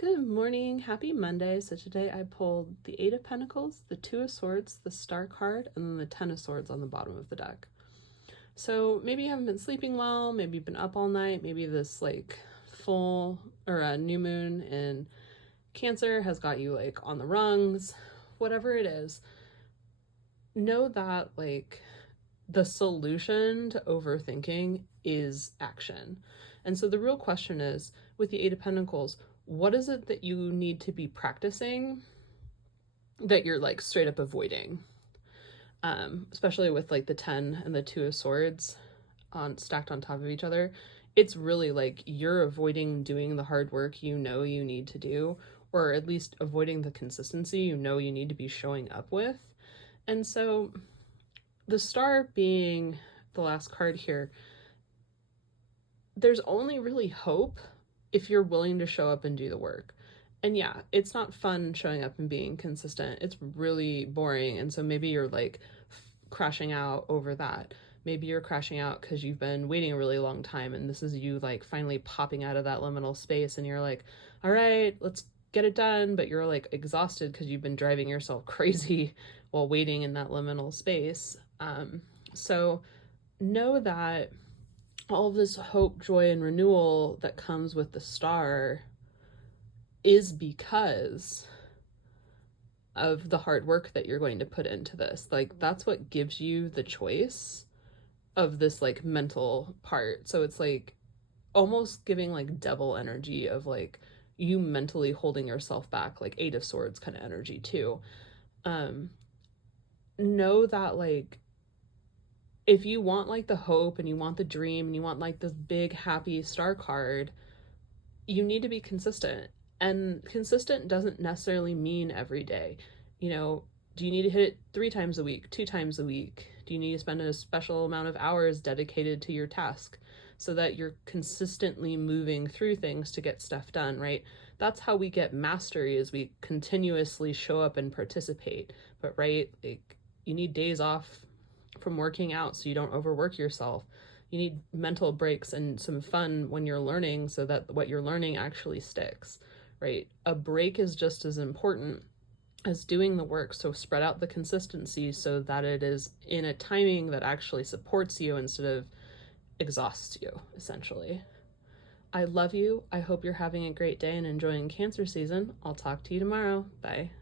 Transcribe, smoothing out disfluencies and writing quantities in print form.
Good morning, happy Monday. So today I pulled the Eight of Pentacles, the Two of Swords, the Star card, and then the Ten of Swords on the bottom of the deck. So maybe you haven't been sleeping well, maybe you've been up all night, maybe this like full or a new moon in Cancer has got you like on the rungs, whatever it is. Know that like the solution to overthinking is action. And so the real question is, with the Eight of Pentacles, what is it that you need to be practicing that you're like straight up avoiding? Especially with like the 10 and the Two of Swords stacked on top of each other. It's really like you're avoiding doing the hard work you know you need to do, or at least avoiding the consistency you know you need to be showing up with. And so the Star being the last card here, there's only really hope if you're willing to show up and do the work. And yeah, it's not fun showing up and being consistent. It's really boring. And so maybe you're like crashing out over that. Maybe you're crashing out because you've been waiting a really long time and this is you like finally popping out of that liminal space and you're like, all right, let's get it done. But you're like exhausted because you've been driving yourself crazy while waiting in that liminal space. So know that all of this hope, joy, and renewal that comes with the Star is because of the hard work that you're going to put into this. Like, that's what gives you the choice of this like mental part. So it's like almost giving like devil energy of like you mentally holding yourself back, like Eight of Swords kind of energy too. Know that like if you want like the hope and you want the dream and you want like this big happy Star card, you need to be consistent. And consistent doesn't necessarily mean every day. You know, do you need to hit it 3 times a week, 2 times a week? Do you need to spend a special amount of hours dedicated to your task so that you're consistently moving through things to get stuff done, right? That's how we get mastery, is we continuously show up and participate. But right, like you need days off from working out so you don't overwork yourself. You need mental breaks and some fun when you're learning so that what you're learning actually sticks, right? A break is just as important as doing the work. So spread out the consistency so that it is in a timing that actually supports you instead of exhausts you, essentially. I love you. I hope you're having a great day and enjoying Cancer season. I'll talk to you tomorrow. Bye.